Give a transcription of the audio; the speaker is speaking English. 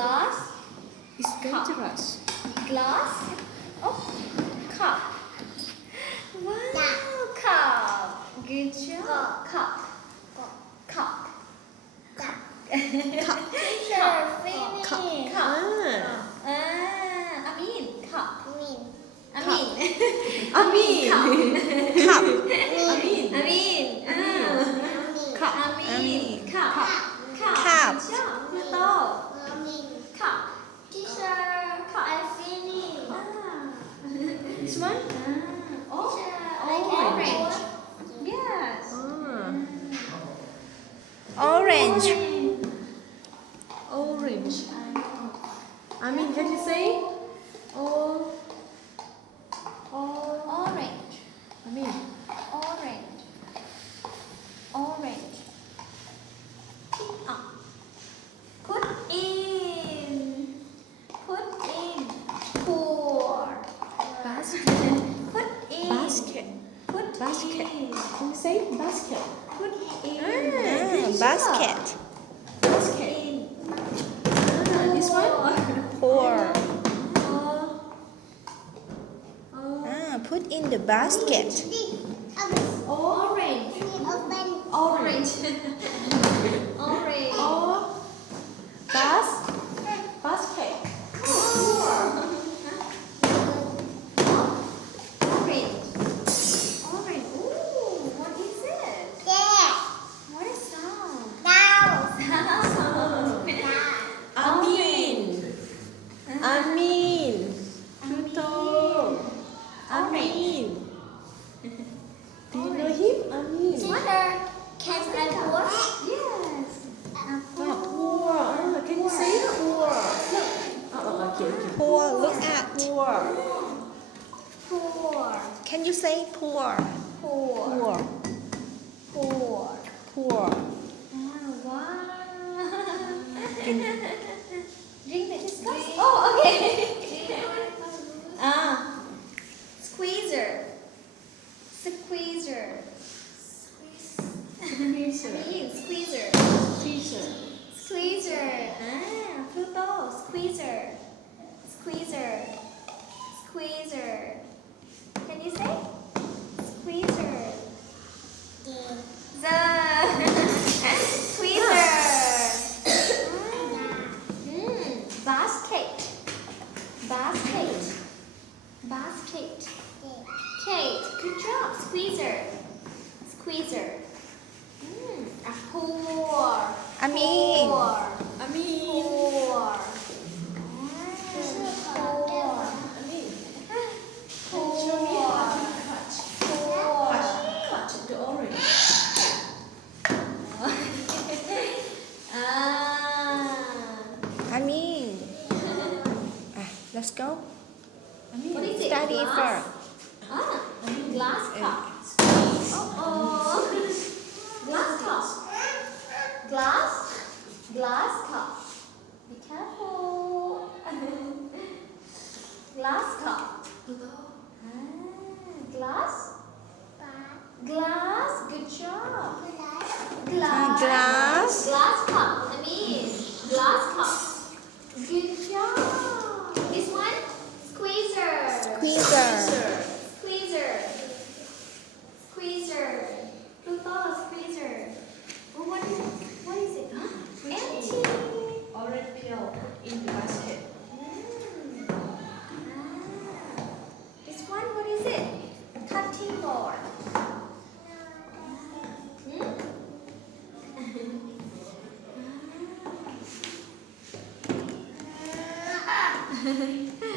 Glass. It's dangerous. Glass. Oh, cup. Wow, cup. Good job. Cup. Cup. Teacher, finish. Cup. Ah. Amin. Cup. Cup. Amin. Cup. Amin. Amin. Cup. Amin. Amin. Cup. Cup. Good job. Pluto. Cup. Teacher, Cup. I finish. This one? Oh, orange. Yes. Orange. Orange. Amin, can you say? Oh. Orange. Amin. Orange. Orange. Put in. Put in. Pour. Basket. Put in. Basket. Put Basket. in. Can you say basket? Put in. Ah, basket. Basket. In. This one? Pour. Put in the basket. Orange. Orange. Orange. Basket. Orange. Orange. Ooh, what is it? What is sound? Amin. Amin. Pluto. Amin. Do you know him? Amin. Can I wash? Yes. Poor. Can you say poor? Okay. Poor. Look at poor. Pour. Can you say poor? Pour. Poor. Pour. Poor. Wow. Drink the discuss. Oh, okay. Squeezer. Squeezer. Squeezer. Teacher. Squeezer. Pluto. Squeezer. Squeezer. Squeezer. Can you say? Squeezer. The squeezer. Basket. Basket. Basket. Kate. Good job. Squeezer. Squeezer. Pour. Amin. Pour. Amin. Pour. Show me how to cut. Pour. Cut the orange. Amin. Let's go. What is it? Study Glass? first. Glass cup. Oh. Glass cup. Glass cup. Be careful. Glass cup. Glass. Glass. Good job. Glass. Glass. Glass cup. Glass cup. Good job. This one? Squeezer. Squeezer. Squeezer. Squeezer. Pluto, squeezer. Oh, what is it? What is it? Empty. Orange peel in the basket. This one, what is it? Cutting board. Hmm?